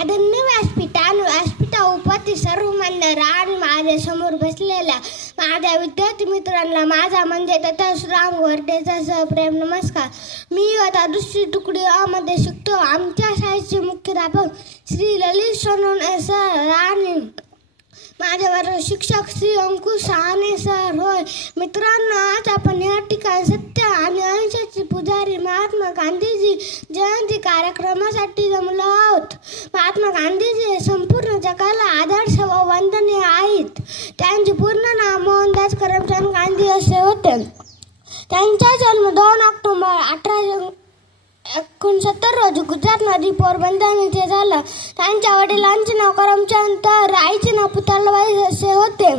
अदन्य व्यासपीठ आणि व्यासपीठा उपस्थित सर्व मान्यवर आणि माझ्यासमोर बसलेल्या माझ्या विद्यार्थी मित्रांना माझा म्हणजे तथा राम सह सहप्रेम नमस्कार. मी आता दुसरी तुकडी अमध्ये शिकतो. आमच्या शाळेचे मुख्याध्यापक श्री ललित सोनवणे सर आणि माझ्यावर शिक्षक श्री अंकुश सहाने सर होय. मित्रांनो आज आपण या ठिकाणी सत्य आणि गांधीजी जयंती कार्यक्रमासाठी जमलो आहोत. महात्मा गांधीजी हे संपूर्ण जगाला आदर्श व वंदनीय आहेत. त्यांचे पूर्ण नाव मोहनदास करमचंद गांधी असे होते. त्यांचा जन्म दोन ऑक्टोबर अठराशे एकोणसत्तर रोजी गुजरात नदी पोरबंदर येथे झाला. त्यांच्या वडिलांचे नाव करमचंद तर आईचे नाव पुतळबाई असे होते.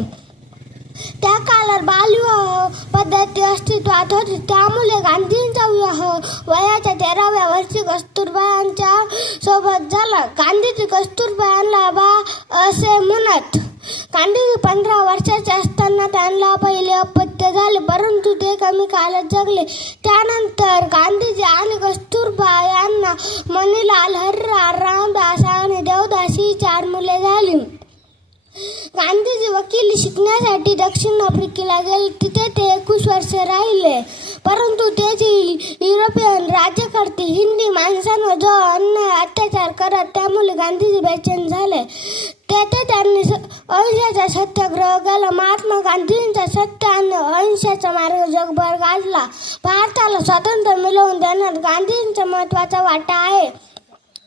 त्या काळात बालविवाह पद्धती अस्तित्वात होती. त्यामुळे गांधींचा विवाह वयाच्या तेराव्या वर्षी कस्तुरबायांच्या सोबत झाला. गांधीजी कस्तुरबायांना बा असे म्हणत गांधीजी पंधरा वर्षाचे असताना त्यांना पहिले अपत्य झाले परंतु ते कमी काळात जगले. त्यानंतर गांधीजी आणि कस्तुरबा यांना मणिलाल हर गांधीजी वकील शिकण्यासाठी दक्षिण आफ्रिकेला गेले तिथे ते एकवीस वर्ष राहिले. परंतु त्याची युरोपियन राज्यकर्ते हिंदी माणसांवर जो अन्याय अत्याचार करत त्यामुळे गांधीजी बेचैन झाले. तेथे त्यांनी स- अहिंसाचा सत्याग्रह केला महात्मा गांधींचा सत्य आणि अहिंसाचा मार्ग जगभर गाजला भारताला स्वातंत्र्य मिळवून देण्यात गांधींचा महत्त्वाचा वाटा आहे.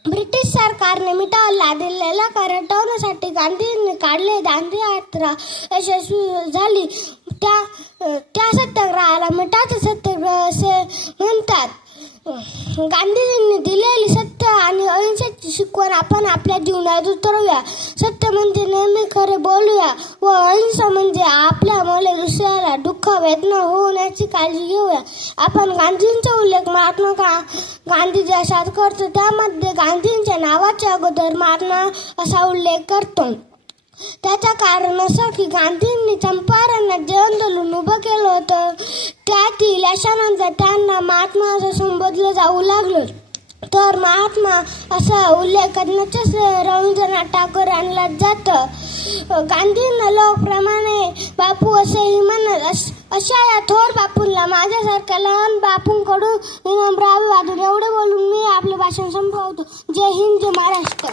ब्रिटिश सरकारने मिटावला दिलेला कर हटवण्यासाठी गांधींनी काढले. दांडी यात्रा यशस्वी झाली. त्या त्या सत्याग्रहाला मिठाचे सत्याग्रह असे म्हणतात. गांधीजींनी दिलेली सत्य आणि अहिंसेची शिकवण आपण आपल्या जीवनात उतरवूया. सत्य म्हणजे नेहमी खरे बोलूया व अहिंसा म्हणजे आपल्या मुले दुसऱ्याला दुःख वेदना होण्याची काळजी घेऊया. आपण गांधींचा उल्लेख महात्मा गा गांधी असाच करतो. त्यामध्ये गांधींच्या नावाच्या अगोदर महात्मा असा उल्लेख करतो. त्याचं कारण असं की गांधींनी चंपारणात जेवण उभं केलं होतं. त्यातील यशानंतर त्यांना महात्मा असं संबोधलं जाऊ लागलं. तर महात्मा असा उल्लेख करण्याचं रवींद्रनाथ टागोर यांना जातं. गांधींना लोकप्रमाणे बापू असे अश- अशा या थोर बापूंना माझ्यासारख्या लहान बापूंकडून विनम्र अभिवादन एवढे बोलून मी आपले भाषण संपवतो. जय हिंद जय महाराष्ट्र.